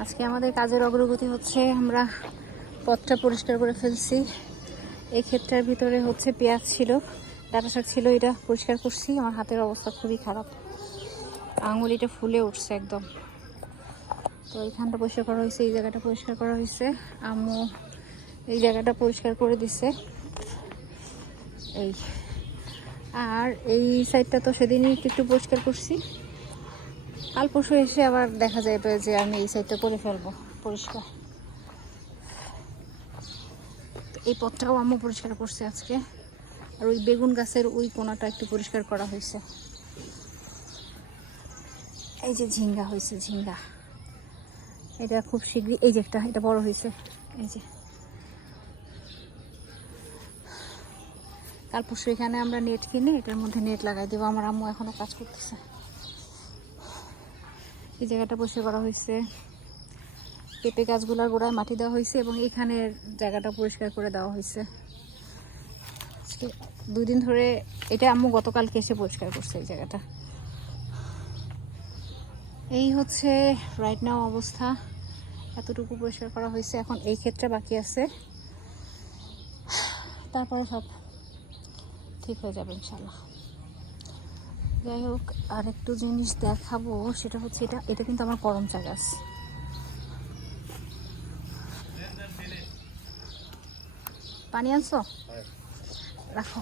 আজকে আমাদের কাজের অগ্রগতি হচ্ছে আমরা পথটা পরিষ্কার করে ফেলছি। এই ক্ষেত্রের ভিতরে হচ্ছে পেঁয়াজ ছিল, ডাটা শাক ছিল, এটা পরিষ্কার করছি। আমার হাতের অবস্থা খুবই খারাপ। আঙুলিটা ফুলে উঠছে একদম। তো এইখানটা পরিষ্কার করা হয়েছে, এই জায়গাটা পরিষ্কার করা হয়েছে। আম্মু এই জায়গাটা পরিষ্কার করে দিছে। এই। আর এই সাইডটা তো সেদিনই একটু পরিষ্কার করছি। কাল পরশু এসে আবার দেখা যাবে যে আমি এই সাইডটা করে ফেলব পরিষ্কার। এই পথটাও আম্মু পরিষ্কার করছে আজকে। আর ওই বেগুন গাছের ওই কোনাটা একটু পরিষ্কার করা হয়েছে। এই যে ঝিঙ্গা হয়েছে, ঝিঙ্গা। এটা খুব শীঘ্রই এই যে একটা, এটা বড় হয়েছে। এই যে। কাল পরশু এখানে আমরা নেট কিনে এটার মধ্যে নেট লাগাই দেবো। আমার আম্মু এখনও কাজ করতেছে। এই জায়গাটা পরিষ্কার করা হয়েছে। পেঁপে গাছগুলোর গোড়ায় মাটি দেওয়া হয়েছে এবং এখানের জায়গাটা পরিষ্কার করে দেওয়া হয়েছে। আজকে দুই দিন ধরে এটা আম্মু গতকালকে এসে পরিষ্কার করছে এই জায়গাটা। এই হচ্ছে রাইট নাও অবস্থা। এতটুকু পরিষ্কার করা হয়েছে। এখন এই ক্ষেত্রে বাকি আছে। তারপরে সব ঠিক হয়ে যাবে ইনশাল্লাহ যাই হোক আর একটু জিনিস দেখাবো, সেটা হচ্ছে এটা এটা কিন্তু আমার করম চা গাছ। পানি আনছো? রাখো।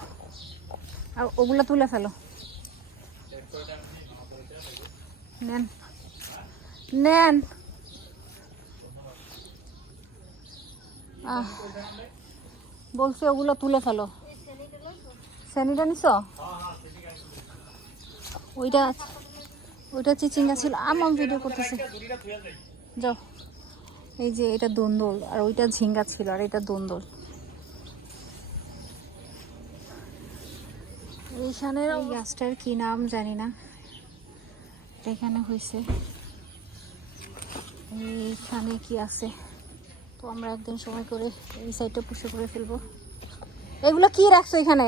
আর ওগুলা তুলে ফেলো। নেন। নেন। বলছি ওগুলো তুলে ফেলো। স্যানিটা নিছ? ওইটা ওইটা চিচিঙ্গা ছিল। আমার ভিডিও করতেছে। যাও। এই যে এটা দন্দল আর ওইটা ঝিঙ্গা ছিল আর এটা দন্দল। এইখানের এই গাছটার কি নাম জানি না। এখানে হয়েছে এইখানে কি আছে? তো আমরা একদিন সময় করে এই সাইডটা পুষে করে ফেলব। এগুলো কি রাখছো এখানে?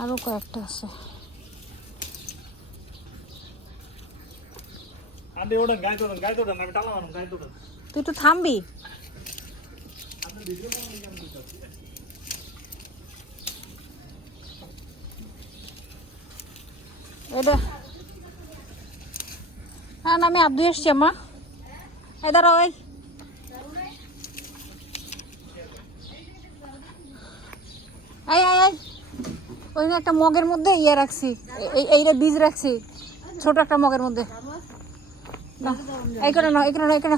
আরও কয়েকটা আছে। তুই তো থামবি। এটা হ্যাঁ না, আমি আব্দু এসছি আমার দাঁড়াও এই এই এই এই ওই একটা মগের মধ্যে ইয়ে রাখছি, এই- এইটা বীজ রাখছি, ছোট একটা মগের মধ্যে না এই নাও এই করে নাও।